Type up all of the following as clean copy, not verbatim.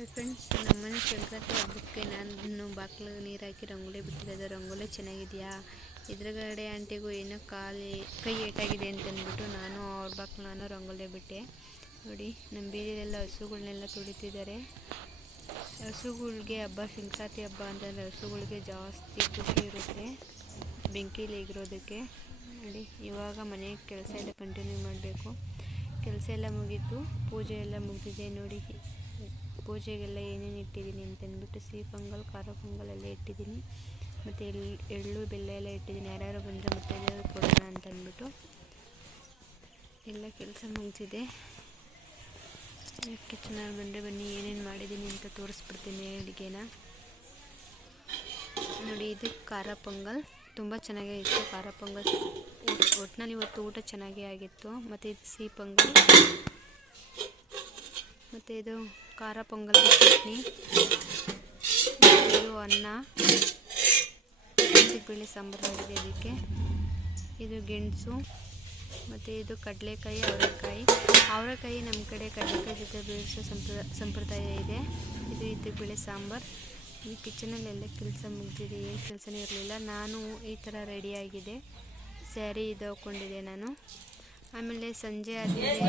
ನೋಡಿ ಫ್ರೆಂಡ್ಸ್, ನಮ್ಮನೆ ಸಂಕ್ರಾಂತಿ ಹಬ್ಬಕ್ಕೆ ನಾನು ಬಾಗಿಲು ನೀರು ಹಾಕಿ ರಂಗೋಲಿ ಬಿಟ್ಟಿರೋದು. ರಂಗೋಲಿ ಚೆನ್ನಾಗಿದೆಯಾ, ಎದುರುಗಡೆ ಆಂಟಿಗೂ ಏನೋ ಕೈ ಏಟಾಗಿದೆ ಅಂತಂದ್ಬಿಟ್ಟು ನಾನು ಅವ್ರ ಬಾಗಿಲು ರಂಗೋಲಿ ಬಿಟ್ಟೆ. ನೋಡಿ, ನಮ್ಮ ಬೀದಿಲೆಲ್ಲ ಹಸುಗಳನ್ನೆಲ್ಲ ತುಳಿತಿದ್ದಾರೆ. ಹಸುಗಳಿಗೆ ಹಬ್ಬ, ಸಂಕ್ರಾಂತಿ ಹಬ್ಬ ಅಂತಂದರೆ ಹಸುಗಳಿಗೆ ಜಾಸ್ತಿ ಖುಷಿ ಇರುತ್ತೆ ಬೆಂಕಿಲಿ ಎಗರೋದಕ್ಕೆ. ನೋಡಿ, ಇವಾಗ ಮನೆ ಕೆಲಸ ಎಲ್ಲ ಕಂಟಿನ್ಯೂ ಮಾಡಬೇಕು. ಕೆಲಸ ಎಲ್ಲ ಮುಗೀತು, ಪೂಜೆ ಎಲ್ಲ ಮುಗಿದಿದೆ. ನೋಡಿ, ಪೂಜೆಗೆಲ್ಲ ಏನೇನು ಇಟ್ಟಿದ್ದೀನಿ ಅಂತಂದ್ಬಿಟ್ಟು ಸಿಹಿ ಪೊಂಗಲ್, ಖಾರ ಪೊಂಗಲ್ ಎಲ್ಲ ಇಟ್ಟಿದ್ದೀನಿ. ಮತ್ತು ಎಳ್ಳು ಬೆಲ್ಲ ಎಲ್ಲ ಇಟ್ಟಿದ್ದೀನಿ. ಯಾರ್ಯಾರು ಬಂದರೆ ಮತ್ತೆ ಎಲ್ಲರೂ ಕೊಡೋಣ ಅಂತಂದ್ಬಿಟ್ಟು ಎಲ್ಲ ಕೆಲಸ ಮುಗಿದಿದೆ. ಕಿಚನಲ್ಲಿ ಬಂದರೆ ಬನ್ನಿ, ಏನೇನು ಮಾಡಿದ್ದೀನಿ ಅಂತ ತೋರಿಸ್ಬಿಡ್ತೀನಿ ಅಡುಗೆನ. ನೋಡಿ, ಇದು ಖಾರ ಪೊಂಗಲ್ ತುಂಬ ಚೆನ್ನಾಗೇ ಇತ್ತು. ಖಾರ ಪೊಂಗಲ್ ಒಟ್ಟಿನಲ್ಲಿ ಇವತ್ತು ಊಟ ಚೆನ್ನಾಗೇ ಆಗಿತ್ತು. ಮತ್ತು ಇದು ಸಿಹಿ ಪೊಂಗಲ್, ಮತ್ತು ಇದು ಖಾರ ಪೊಂಗಲ್ ಚಟ್ನಿ, ಇದು ಅನ್ನ, ಬೇಳೆ ಸಾಂಬಾರು ಆಗಿದೆ ಇದಕ್ಕೆ. ಇದು ಗೆಣಸು, ಮತ್ತು ಇದು ಕಡಲೆಕಾಯಿ, ಅವರೆಕಾಯಿ ನಮ್ಮ ಕಡೆ ಕಡಲೆಕಾಯಿ ಜೊತೆ ಬೇಯಿಸೋ ಸಂಪ್ರದಾಯ ಇದೆ. ಇದು ಬೇಳೆ ಸಾಂಬಾರು. ಈ ಕಿಚನಲ್ಲೆಲ್ಲ ಕೆಲಸ ಮುಗಿದಿದೆ, ಏನು ಕೆಲಸನೇ ಇರಲಿಲ್ಲ. ನಾನು ಈ ಥರ ರೆಡಿಯಾಗಿದೆ, ಸ್ಯಾರಿ ಇದು ಹಾಕ್ಕೊಂಡಿದ್ದೆ ನಾನು. ಆಮೇಲೆ ಸಂಜೆ ಆದಮೇಲೆ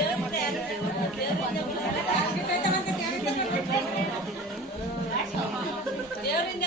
ದೇವ್ರನ್ನ